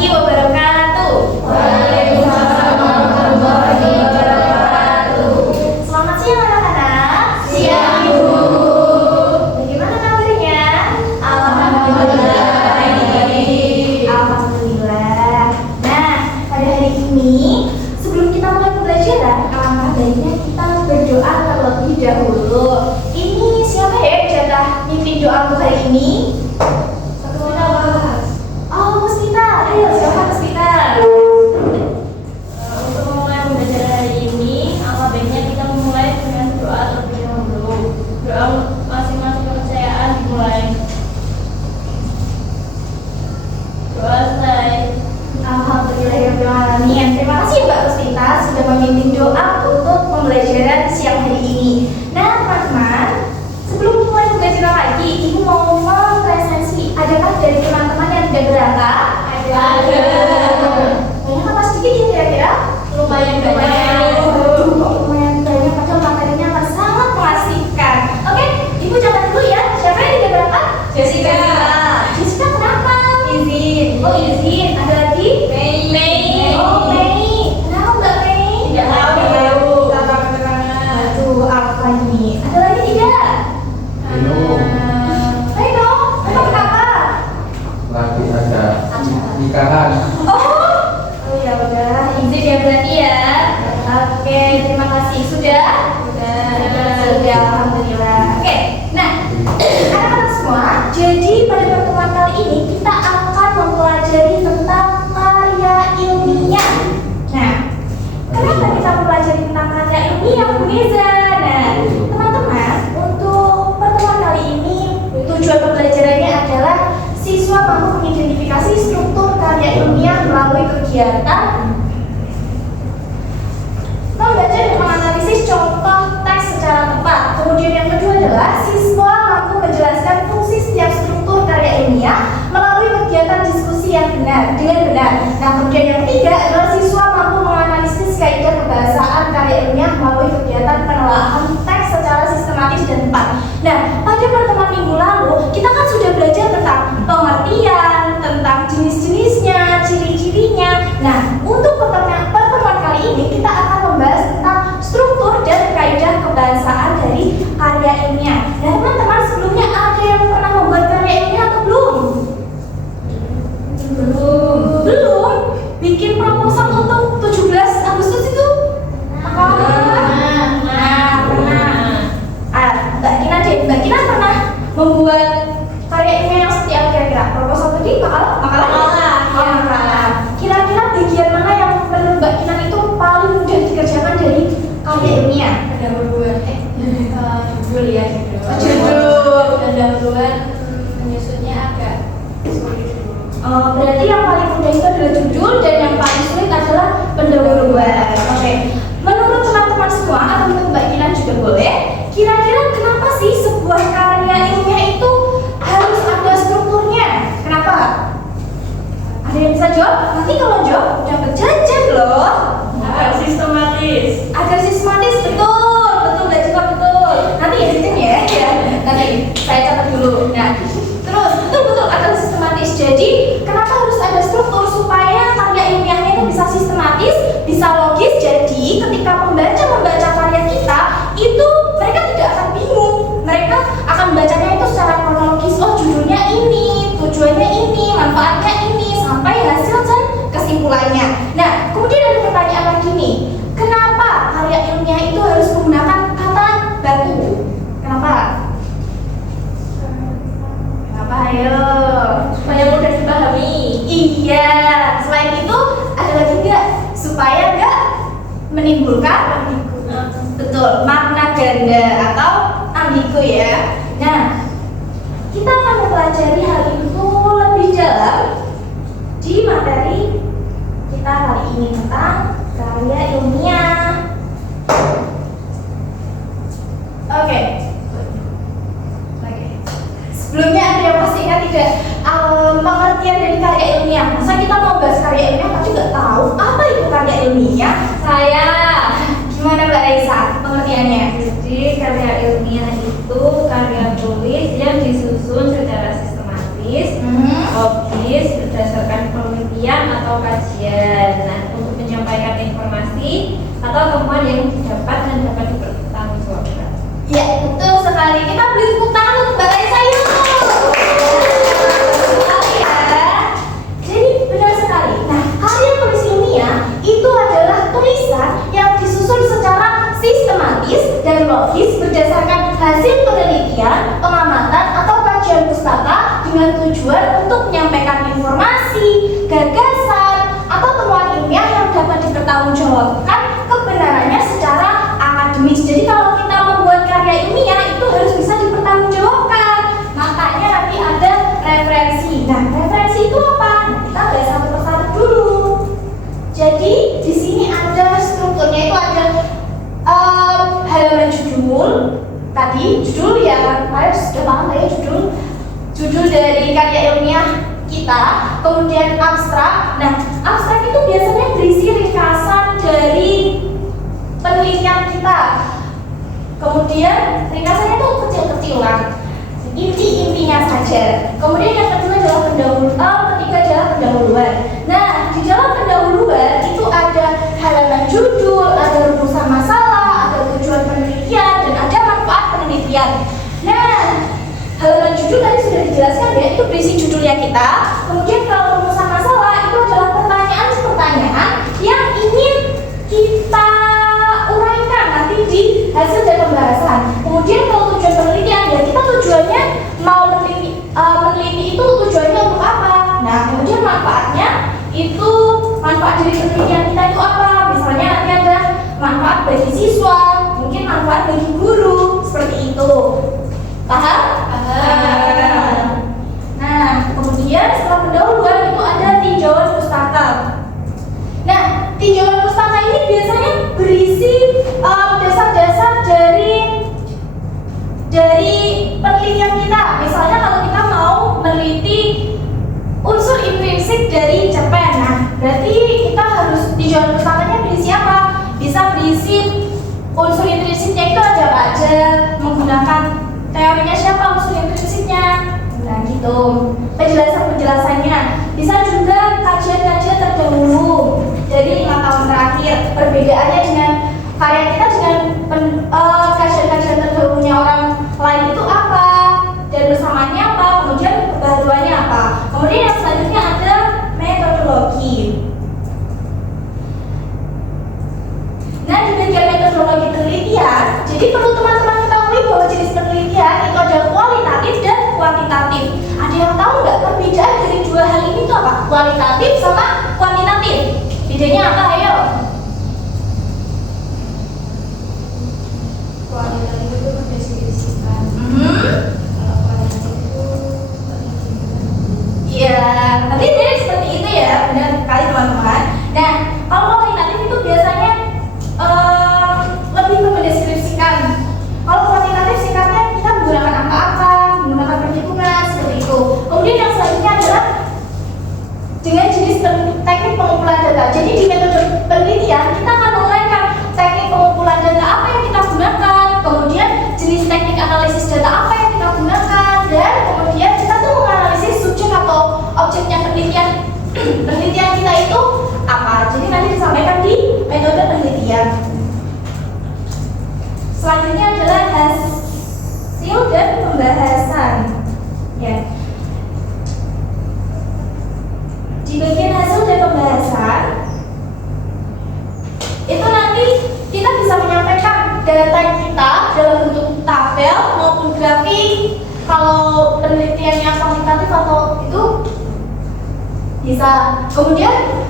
warahmatullahi wabarakatuh. Waalaikumsalam warahmatullahi wabarakatuh. Selamat siang anak-anak. Siang, Ibu. Bagaimana kabarnya? Alhamdulillah baik. Alhamdulillah. Nah, pada hari ini sebelum kita mulai pembelajaran, alangkah baiknya kita berdoa terlebih dahulu. Ini siapa ya yang jatah mimpin doa untuk hari ini? Oh, Puspita. Ayo, siapa Puspita? Untuk memulai pembelajaran hari ini, alangkah baiknya kita memulai dengan doa terlebih dahulu. Doa masing-masing kepercayaan dimulai. Doa selesai. Alhamdulillahirrahmanirrahim. Terima kasih Mbak Puspita sudah memimpin doa untuk pembelajaran siang hari ini. Nah, teman-teman, sebelum mulai pembelajaran lagi, Ibu mau mempresentasi. Adakah dari teman-teman yang tidak berangkat? Ada. Banyak apa sedikit ya kira-kira? Lumayan banyak. Waduh, kok lumayan banyak, padahal materinya akan sangat mengasihkan. Oke, Ibu catat dulu ya. Siapa yang tidak berangkat? Jessica. Jessica kenapa? Izin. Oh, izin. Ada lagi? Mei. Oh, Mei. Kenapa Mbak Mei? Tidak tahu. Aduh, apa ini? Ada lagi tidak? Reno, kenapa? Lagi ada nikahan. Oh ya udah, izin ya berarti ya. Oke, terima kasih. Sudah? Sudah, alhamdulillah. Oke, nah anak-anak semua, jadi pada pertemuan kali ini kita akan mempelajari tentang karya ilmiah. Nah, kenapa kita mempelajari tentang karya ilmiah, Bu Niza? Nah, teman-teman, untuk pertemuan kali ini tujuan pembelajarannya adalah siswa mampu mengidentifikasi struktur karya ilmiah melalui kegiatan membaca dan menganalisis contoh teks secara tepat. Kemudian yang kedua adalah siswa mampu menjelaskan fungsi setiap struktur karya ilmiah melalui kegiatan diskusi yang dengan benar. Nah, kemudian yang ketiga adalah siswa mampu menganalisis kaidah kebahasaan karya ilmiah melalui kegiatan penelaahan teks secara sistematis dan tepat. Nah, pada pertemuan minggu lalu kita kan sudah belajar tentang pengertian, tentang jenis-jenisnya, ciri-cirinya. Nah, untuk pertemuan kali ini kita akan membahas tentang struktur dan kaidah kebahasaan dari karya ilmiah. Nah, teman-teman, sebelumnya ada yang pernah membuat karya ilmiah atau belum? Belum? Bikin proposal untuk 17 Agustus itu? Pernah. Mbak Kina deh, Mbak Kina pernah membuat karya ilmiah yang seperti apa kira-kira? Proposal tadi makalah? Oh, makalah. Kira-kira bagian mana yang menurut Mbak Kina itu paling mudah dikerjakan dari karya ilmiah? Ada berbuat judul ya. Judul. Pendahuluan menyusunnya agak sulit. Berarti yang paling mudah itu adalah judul dan yang paling sulit adalah pendahuluan. Oke. Menurut teman-teman semua atau menurut Mbak Kina juga boleh. Kira-kira kenapa sih sebuah karya ilmiah itu harus ada strukturnya? Kenapa? Ada yang bisa jawab? Nanti kalau jawab dapat jajan loh. Agak sistematis. Agar sistematis, betul Mbak Cika, betul. Nanti ya jajan ya. Nanti saya catat dulu. Nah, terus betul agar sistematis. Jadi kenapa harus ada struktur supaya karya ilmiahnya itu bisa sistematis, bisa logis. Jadi ketika pembaca membaca karya kita itu mereka tidak akan bingung. Mereka akan bacanya itu secara kronologis. Oh, judulnya ini, tujuannya ini, manfaatnya ini, sampai hasil dan kesimpulannya. Nah, kemudian ada pertanyaan lagi nih. Kenapa karya ilmiah itu harus menggunakan kata baku? Kenapa? Kenapa? Ayo. Supaya mudah dipahami. Iya. Selain itu ada lagi nggak? Supaya nggak menimbulkan betul makna ganda atau ambigu ya. Nah, kita akan mempelajari hal itu lebih dalam di materi kita kali ini tentang karya ilmiah. Oke. Sebelumnya ada yang masih ingat tidak pengertian dari karya ilmiah? Masa kita mau bahas karya ilmiah tapi nggak tahu apa itu karya ilmiah? Saya gimana Mbak Raisa pengertiannya? Jadi karya ilmiah itu karya tulis yang disusun secara sistematis, logis, berdasarkan penelitian atau kajian. Nah, untuk menyampaikan informasi atau temuan yang didapat dan dapat dipertanggungjawabkan. Ya, betul sekali. Kita beri tepuk tangan untuk Mbak Raisa yuk. Sekali ya. Jadi benar sekali. Nah, karya tulis ilmiah itu adalah tulisan yang disusun secara sistematis dan logis berdasarkan hasil penelitian, pengamatan atau kajian pustaka dengan tujuan untuk menyampaikan informasi, gagasan, atau temuan ilmiah yang dapat dipertanggungjawabkan kebenarannya secara akademis. Jadi kalau kita membuat karya ilmiah itu harus bisa dipertanggungjawabkan. Makanya nanti ada referensi. Nah, referensi itu apa? Nah, kita bahas satu persatu dulu. Jadi di sini ada strukturnya itu ada halaman judul. Tadi judul ya, ayo sudah paham ya judul dari karya ilmiah kita. Kemudian abstrak. Nah, abstrak itu biasanya berisi ringkasan dari penelitian kita. Kemudian ringkasannya itu kecil-kecilan, inti-intinya saja. Kemudian yang kedua adalah ketiga adalah pendahuluan. Nah, di dalam pendahuluan itu ada halaman judul, ada rumusan masalah, ada tujuan penelitian, dan ada manfaat penelitian. Nah, halaman judul tadi sudah dijelaskan ya, itu berisi judulnya kita. Kemudian kalau rumusan masalah itu adalah pertanyaan-pertanyaan yang ingin kita uraikan nanti di hasil dari pembahasan. Kemudian kalau tujuan penelitian ya kita tujuannya mau meneliti itu tujuannya untuk apa. Nah, kemudian manfaatnya itu manfaat dari penelitian kita itu apa? Misalnya nanti ada manfaat bagi siswa, mungkin manfaat bagi guru, seperti itu. Paham? Nah, kemudian setelah pendahuluan itu ada tinjauan pustaka. Nah, tinjauan pustaka ini biasanya berisi dasar-dasar dari penelitian kita. Misalnya kalau kita mau meneliti unsur intrinsik dari cerpen, nah berarti kita harus tinjauan pustakanya berisi apa? Bisa berisi unsur intrinsiknya itu ada apa aja, menggunakan teorinya siapa unsur intrinsiknya. Nah gitu, penjelasannya. Bisa juga kajian-kajian terdahulu dari 5 tahun terakhir. Perbedaannya dengan karya kita dengan kajian-kajian terdahulunya orang lain itu apa, dan bersamaannya apa, kemudian kebaruannya apa. Kemudian yang selanjutnya ada metodologi. Nah, di bagian metodologi penelitian, jadi perlu teman-teman ketahui bahwa jenis penelitian itu ada kualitatif dan kuantitatif. Ada yang tahu nggak perbedaan dari dua hal ini itu apa? Kualitatif sama kuantitatif. Bedanya apa? Ayo. Kualitatif itu mendeskripsikan. Kalau kualitatif itu Iya, tapi jadi seperti itu ya, benar sekali teman-teman. Nah, kalau kualitatif itu biasanya lebih mendeskripsikan. Kalau kuantitatif singkatnya kita menggunakan angka-angka, menggunakan perhitungan seperti itu. Kemudian yang selanjutnya adalah dengan jenis teknik pengumpulan data. Jadi di metode penelitian kita akan menguraikan teknik pengumpulan data apa yang kita gunakan, kemudian jenis teknik analisis data apa yang kita gunakan, dan kemudian kita tuh menganalisis subjek atau objeknya penelitian kita itu apa. Jadi nanti disampaikan di metode penelitian. Selanjutnya adalah hasil dan pembahasan. Ya. Di bagian hasil dan pembahasan itu nanti kita bisa menyampaikan data kita dalam bentuk tabel maupun grafik. Kalau penelitiannya kuantitatif atau itu bisa. Kemudian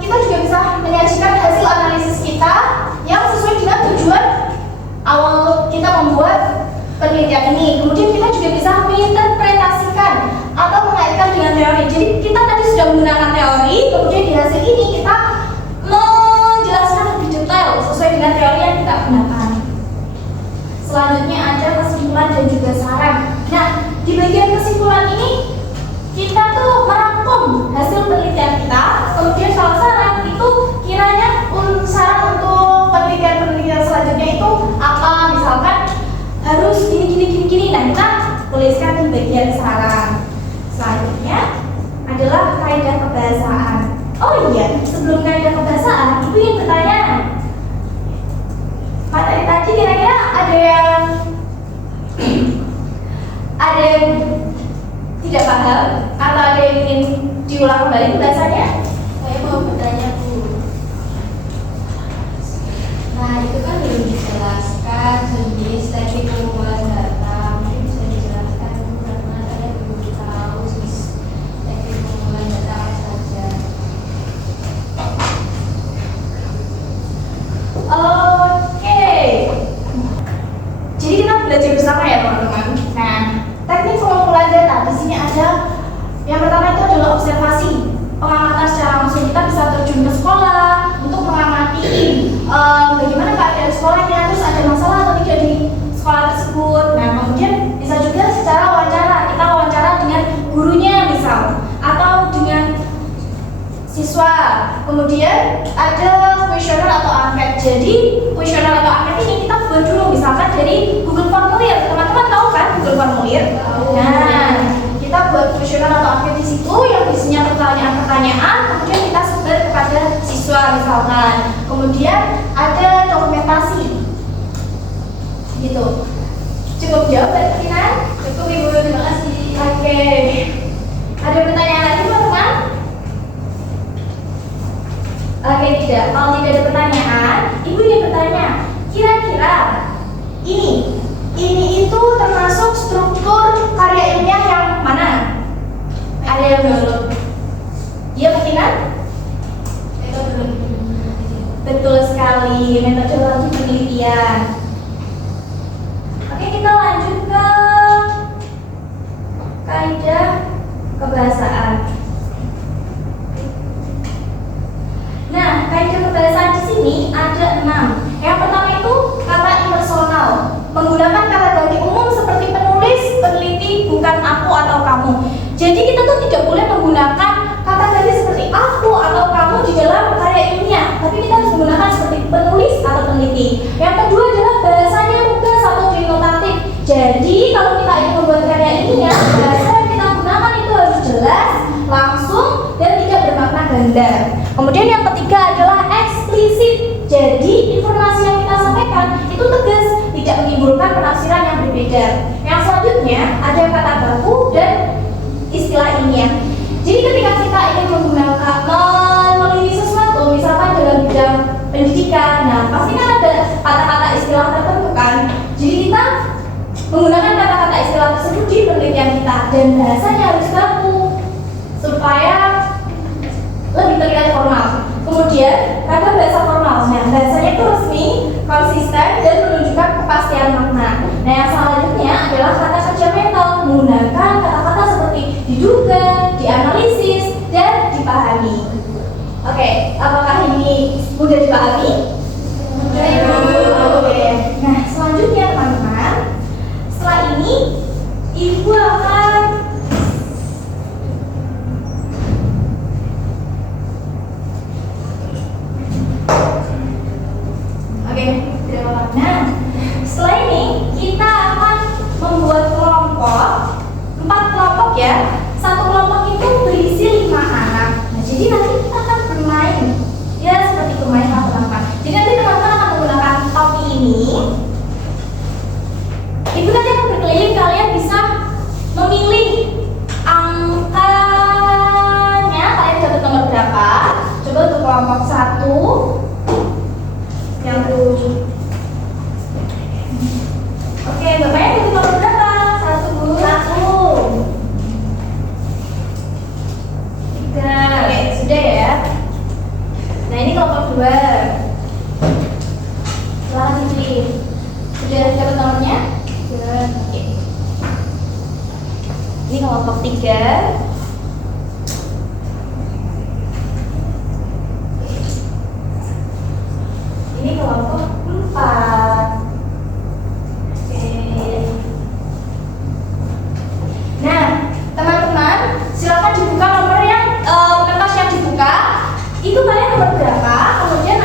kita juga bisa menyajikan hasil analisis kita yang sesuai dengan tujuan awal kita membuat penelitian ini. Kemudian kita juga bisa menginterpretasikan atau mengaitkan dengan teori. Jadi kita tadi sudah menggunakan teori, kemudian di hasil ini kita menjelaskan lebih detail sesuai dengan teori yang kita gunakan. Selanjutnya ada kesimpulan dan juga saran. Nah, di bagian kesimpulan ini kita tuh merangkum hasil penelitian kita, kemudian kalau saran itu kiranya saran untuk penelitian selanjutnya itu apa, misalkan harus gini. Nah, kita tuliskan di bagian saran. Selanjutnya adalah kaidah kebahasaan. Oh iya, sebelum kaidah kebahasaan, Ibu ingin bertanya. Materi tadi kira-kira ada yang tidak paham atau ada yang ingin diulang kembali bahasanya? Saya mau bertanya Bu. Nah itu kan belum dijelaskan jenis teknik pengumpulan data. Mungkin bisa dijelaskan Bu, karena saya belum tahu jenis teknik pengumpulan data apa saja. Oke. Jadi kita belajar bersama ya teman-teman. Nah, teknik pengumpulan data di sini ada yang pertama itu adalah observasi, pengamatan secara langsung. Kita bisa terjun ke sekolah untuk mengamati bagaimana keadaan sekolahnya, terus ada masalah atau tidak di sekolah tersebut. Nah, kemudian bisa juga secara wawancara, kita wawancara dengan gurunya misal, atau dengan siswa. Kemudian ada kuesioner atau angket. Jadi kuesioner atau angket ini kita buat dulu misalkan dari Google Formulir. Teman-teman tahu kan Google Formulir? Nah, kita buat kuesioner atau angket di situ yang isinya pertanyaan-pertanyaan, kemudian kita sebar kepada siswa misalkan. Kemudian ada dokumentasi. Gitu. Cukup jawab Mbak Tina? Cukup Ibu, terima kasih. Oke. Ada pertanyaan lagi teman-teman? Oke, tidak. Kalau tidak ada pertanyaan, Ibu ingin bertanya, kira-kira ini itu termasuk struktur karya ilmiah yang mana? Ada yang belum? Iya, Mbak Tina? Itu belum. Betul sekali, metode lanjut penelitian. Oke, kita lanjut ke kaidah kebahasaan. Nah, kaidah kebahasaan di sini ada 6. Yang pertama itu kata impersonal, menggunakan kata ganti umum seperti penulis, peneliti, bukan aku atau kamu. Jadi kita tuh tidak boleh menggunakan kata ganti seperti aku atau kamu di dalam karya ilmiah, tapi kita harus menggunakan seperti penulis atau peneliti. Yang kedua adalah bahasanya lugas atau denotatif. Jadi kalau kita ingin membuat karya ilmiah, bahasa yang kita gunakan itu harus jelas, langsung, dan tidak bermakna ganda. Kemudian yang ketiga adalah eksplisit. Jadi informasi yang kita sampaikan itu tegas, tidak menimbulkan penafsiran yang berbeda. Yang selanjutnya ada kata baku dan istilah ilmiah. Jadi ketika kita ingin menggunakan meneliti sesuatu, misalkan dalam bidang pendidikan, nah pasti kan ada kata-kata istilah tertentu kan. Jadi kita menggunakan kata-kata istilah tersebut di penelitian kita, dan bahasanya harus baku supaya lebih terlihat formal. Kemudian ada bahasa formal. Nah, bahasanya itu resmi, konsisten, dan menunjukkan kepastian makna. Nah, yang selanjutnya adalah kata kerja mental, menggunakan kata-kata seperti diduga, dianalisis, dan dipahami. Oke, apakah ini mudah dipahami? Oke. Nah, selanjutnya teman-teman, setelah ini Ibu akan nah, setelah ini kita akan membuat kelompok, 4 kelompok ya. Satu kelompok itu berisi 5 anak. Nah, jadi nanti kita akan bermain, ya seperti bermain lapak-lapak. Jadi nanti teman-teman akan menggunakan topi ini. Ibu nanti akan berkeliling, kalian bisa memilih angkanya, kalian dapat nomor berapa. Coba untuk kelompok 1 yang berujung. Oke, bapaknya butuh nomor berapa? 1 Bu. 1 3. Oke, sudah ya. Nah, ini kelompok 2. Selamat dipilih. Sudah dapat nomornya? Sudah. Oke. Ini kelompok 3. Ini kelompok 4. Nah, teman-teman, silakan dibuka nomor yang kertas yang dibuka. Itu kalian nomor berapa? Kemudian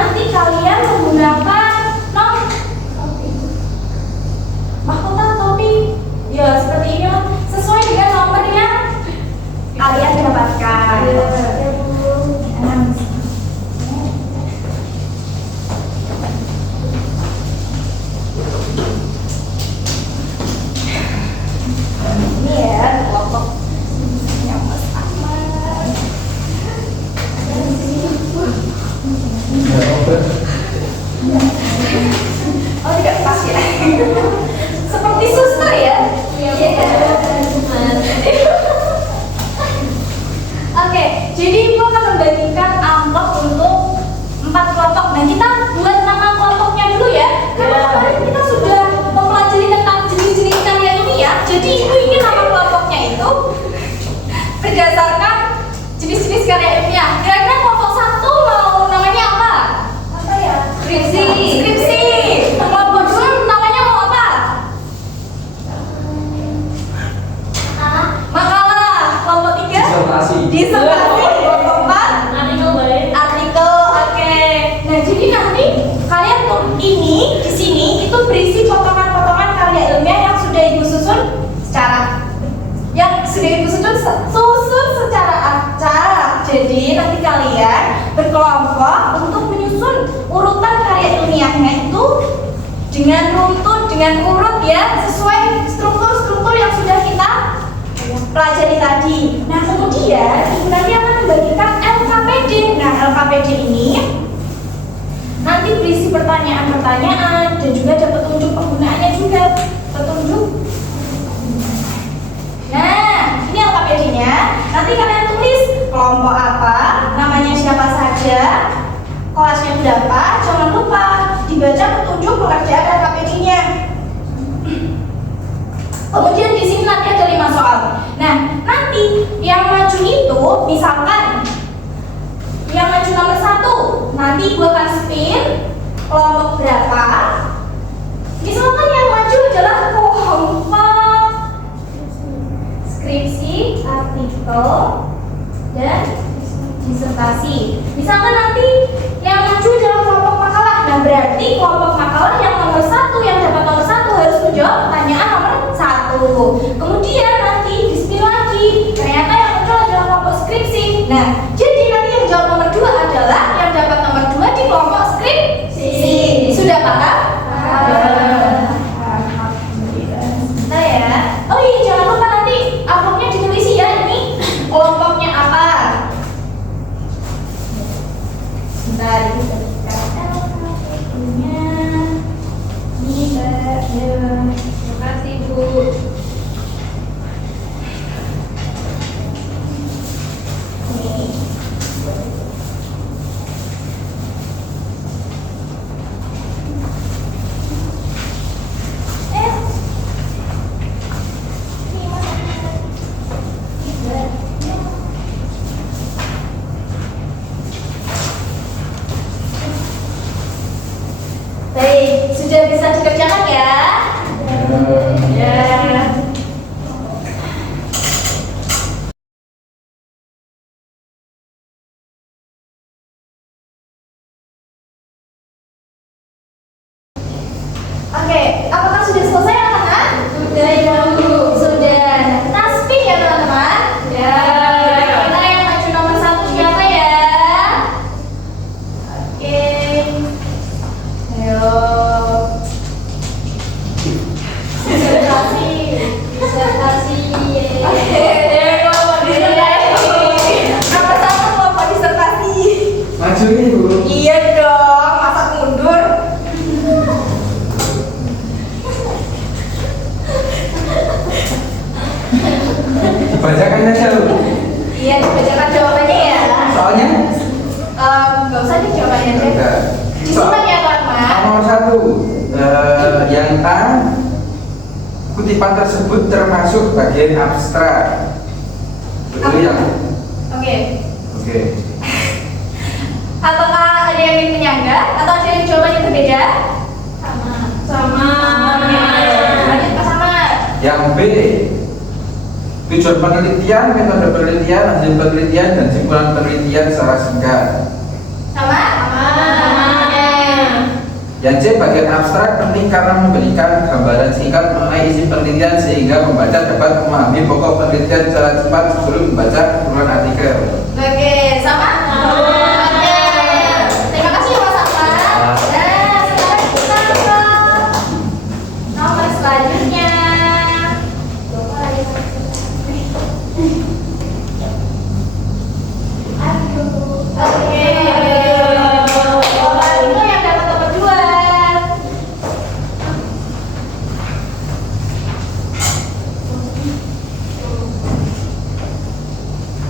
Jadi Ibu akan membagikan amplop untuk 4 kelompok. Nah, kita buat nama kelompoknya dulu ya. Karena kemarin kita sudah mempelajari tentang jenis-jenis karya ilmiah. Jadi Ibu ingin nama kelompoknya itu berdasarkan jenis-jenis karya ilmiah. Kira-kira kelompok 1 mau namanya apa? Apa ya? Skripsi. Skripsi. Kelompok 2 namanya mau apa? Makalah. Kelompok 3? Disertasi. Disertasi. Kelompok 4? Artikel boleh. Artikel. Oke. Nah, jadi nanti kalian tuh ini di sini itu berisi potongan-potongan karya ilmiah yang sudah Ibu susun secara secara acak. Jadi nanti kalian berkelompok untuk menyusun urutan karya ilmiahnya itu dengan runtut, dengan urut ya, sesuai struktur-struktur yang sudah kita pelajari tadi. Nah, kemudian Ibu nanti akan membagikan LKPD. Nah, LKPD ini nanti berisi pertanyaan-pertanyaan dan juga ada petunjuk penggunaannya juga. Petunjuk. Nah, ini LKPD-nya. Nanti kalian tulis kelompok apa, namanya siapa saja, kelasnya berapa. Jangan lupa dibaca petunjuk pengerjaan LKPD-nya. Kemudian di sini nanti ada 5 soal. Nah, nanti yang maju itu misalkan yang maju nomor 1, nanti Ibu akan spin kelompok berapa. Misalkan yang maju adalah kelompok skripsi, artikel, dan disertasi. Misalkan nanti yang maju adalah kelompok makalah. Nah, berarti kelompok makalah yang nomor 1, yang dapat nomor 1 harus menjawab pertanyaan nomor 1. Kemudian nanti di spin lagi, ternyata yang muncul adalah kelompok skripsi. Nah, jadi nanti yang jawab nomor 2 adalah yang dapat nomor 2 di kelompok skripsi. Sudah paham? Nah ya. Oh iya, jangan lupa nanti amplopnya ditulis ya, ini kelompoknya apa. Sebentar, Ibu berikan LKPD-nya. Ini ya. Terima kasih, Bu. Baik, sudah bisa dikerjakan ya? Ya. Oke, apakah sudah selesai anak-anak? Sudah, Ibu. Sudah. Kita spin ya teman-teman? Ya. Kira-kira yang maju nomor 1 siapa ya? Oke. Ayo. Disertasi. Oke. Kelompok disertasi. Nomor 1 kelompok disertasi. Maju nih, Bu. Iya dong, masa mundur? Bacakan aja, Bu. Iya, dibacakan jawabannya ya. Soalnya Gak usah deh jawabannya aja. udah. Disimpan ya teman-teman. Nomor 1, yang A, kutipan tersebut termasuk bagian abstrak. Betul ya? Oke. Oke. Apakah ada yang ingin menyanggah atau ada yang jawabannya berbeda? Sama. Lanjut ke sama. Yang B, tujuan penelitian, metode penelitian, hasil penelitian, dan simpulan penelitian secara singkat. Sama. Oke. Yang C, bagian abstrak penting karena memberikan gambaran singkat mengenai isi penelitian sehingga pembaca dapat memahami pokok penelitian secara cepat sebelum membaca kumpulan artikel. Oke, sama. Oke. Terima kasih ya Mas Akbar. Nah, sekarang kita ke nomor selanjutnya. Oke. Itu yang dapat nomor 2.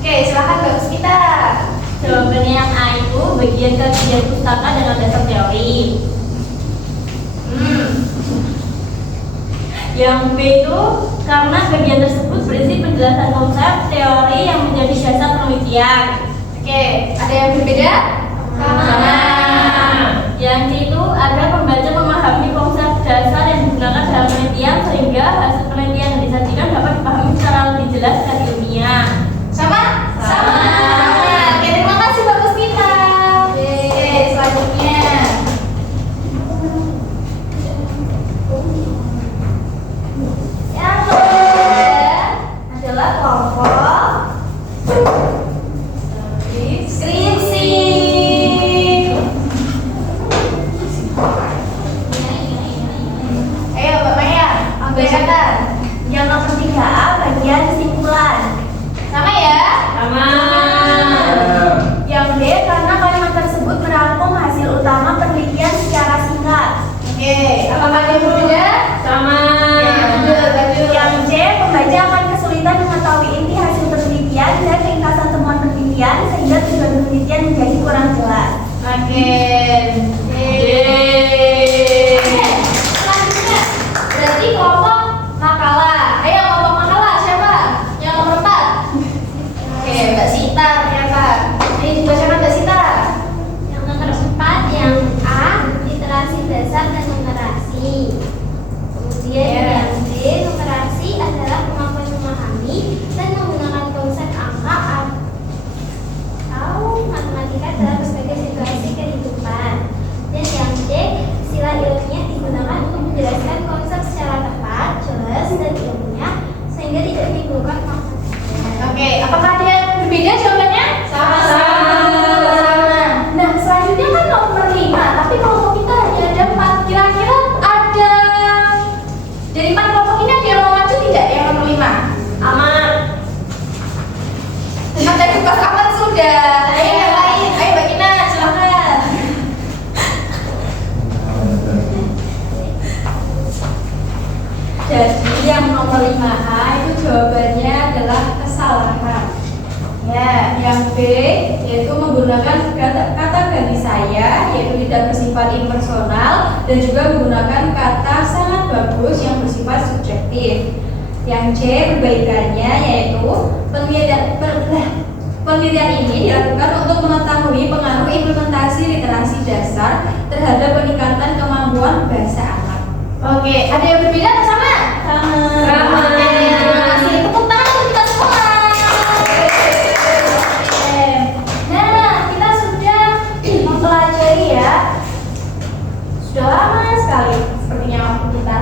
Oke, silakan Mbak Puspita. Jawabannya yang A itu bagian kajian pustaka dengan dasar teori. Yang B itu karena bagian tersebut berisi penjelasan konsep teori yang menjadi dasar penelitian. Oke, ada yang berbeda? Sama. Yang C itu agar pembaca memahami konsep dasar yang digunakan dalam penelitian sehingga hasil penelitian yang disajikan dapat dipahami secara lebih jelas dan ilmiah. Sama? Sama. Oke, terima kasih Mbak Puspita. Oke, selanjutnya. Yang ketiga adalah kelompok skripsi. Ayo Mbak Maya, bacakan. Yang nomor 3A bagian kesimpulan. Sama ya? Sama. Yang B karena kalimat tersebut merangkum hasil utama penelitian secara singkat. Oke, apakah ada yang berbeda? Sama. Yang C pembaca akan kesulitan mengetahui inti hasil penelitian dan ringkasan temuan penelitian sehingga tujuan penelitian menjadi kurang jelas. Oke. Selanjutnya berarti kelompok makalah. Ayo kelompok makalah siapa? Yang nomor 4. Oke, Mbak Sita ternyata. Ini dibacakan Mbak Sita. Yang nomor 4 yang A, literasi dasar dan numerasi. Kemudian yang B, numerasi adalah kemampuan memahami dan menggunakan konsep angka atau matematika dalam berbagai situasi kehidupan. Dan yang D, istilah ilmiah digunakan untuk menjelaskan konsep secara tepat, jelas dan ilmiah sehingga tidak menimbulkan maksudnya. Oke, apakah ada yang berbeda jawabannya? Sama. Nah, selanjutnya kan nomor 5, tapi kelompok kita hanya ada 4. Kira-kira ada dari 4 kelompok ini ada yang mau maju tidak yang nomor 5? Aman. Ada tugas aman sudah. Ayo yang lain, ayo Mbak Gina, silakan. Jadi yang nomor 5A itu jawabannya adalah kesalahan. Ya, Yang B yaitu menggunakan kata ganti saya yaitu tidak bersifat impersonal dan juga menggunakan kata sangat bagus yang bersifat subjektif. Yang C perbaikannya yaitu penelitian ini dilakukan untuk mengetahui pengaruh implementasi literasi dasar terhadap peningkatan kemampuan bahasa anak. oke, ada yang berbeda atau sama? Sama. Oke, terima kasih. Tepuk tangan untuk kita semua. Oke. Nah, kita sudah mempelajari ya. Sudah lama sekali sepertinya waktu kita.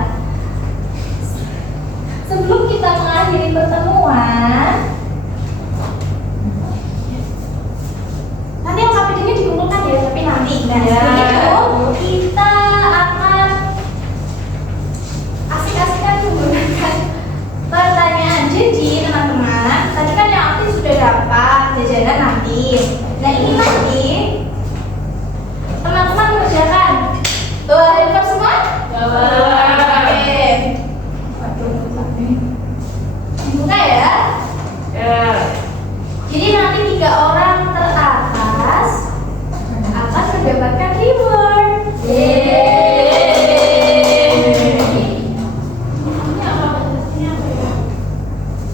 Sebelum kita mengakhiri pertemuan, nanti yang KPD-nya dikumpulkan ya, tapi nanti. Nah, Ya. itu kita akan asik-asikan menggunakan pertanyaan. Jadi teman-teman, tadi kan yang aktif sudah dapat jajanan nanti. Nah ini nanti teman-teman mengerjakan. Bawa handphone semua? Bawa. Oke. Waduh, dibuka ya. Ya. Jadi nanti 3 orang teratas akan mendapatkan reward.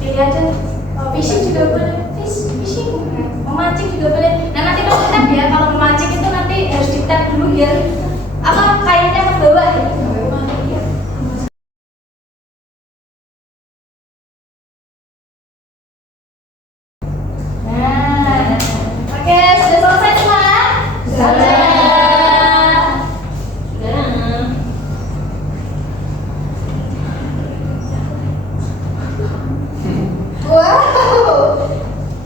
Pilih aja. Fishing juga boleh. Fishing memancing juga boleh. Nah nanti kalau tap ya, kalau memancing itu nanti harus di tap dulu biar apa kainnya ke bawah ya. Nah, oke, sudah selesai semua? Sudah. Wow,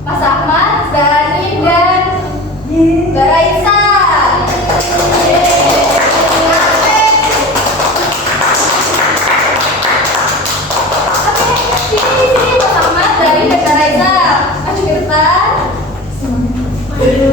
Mas Ahmad, Zani, dan Mbak Raisa. Oke, sini Mas Ahmad, Zani, dan Mbak Raisa. Maju ke depan. Maju.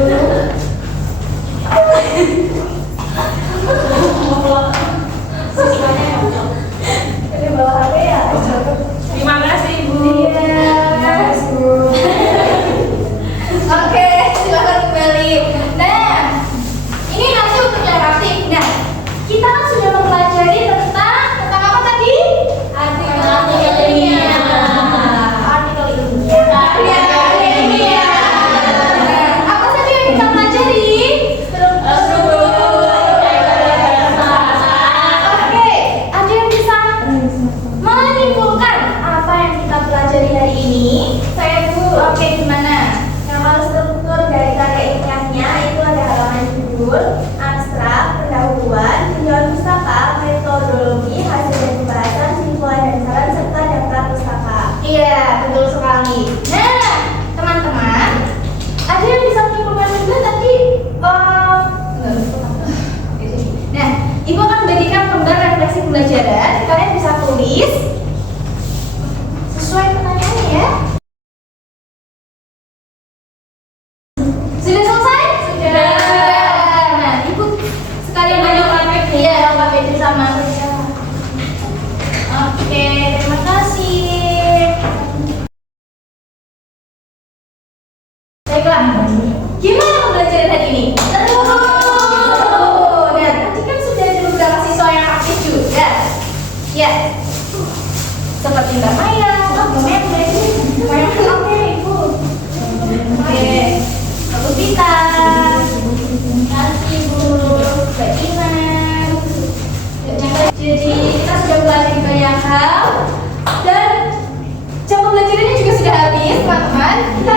Sudah selesai? Sudah. Nah, Ibu sekalian Ayo, praktek nih. Iya, KPD sama kerja. Oke, terima kasih. Baiklah, gimana pembelajaran hari ini? Seru! Nah, tadi kan sudah ada beberapa siswa yang aktif juga. Ya, seperti Mbak Maya. Oh, Mbak Maya boleh ini. Maya, oke, Ibu. Oke, Mbak Putita. Terima kasih, Bu. Mbak Iman. Jadi, kita sudah belajar banyak hal. Dan jam pembelajarannya juga sudah habis, teman-teman. Kita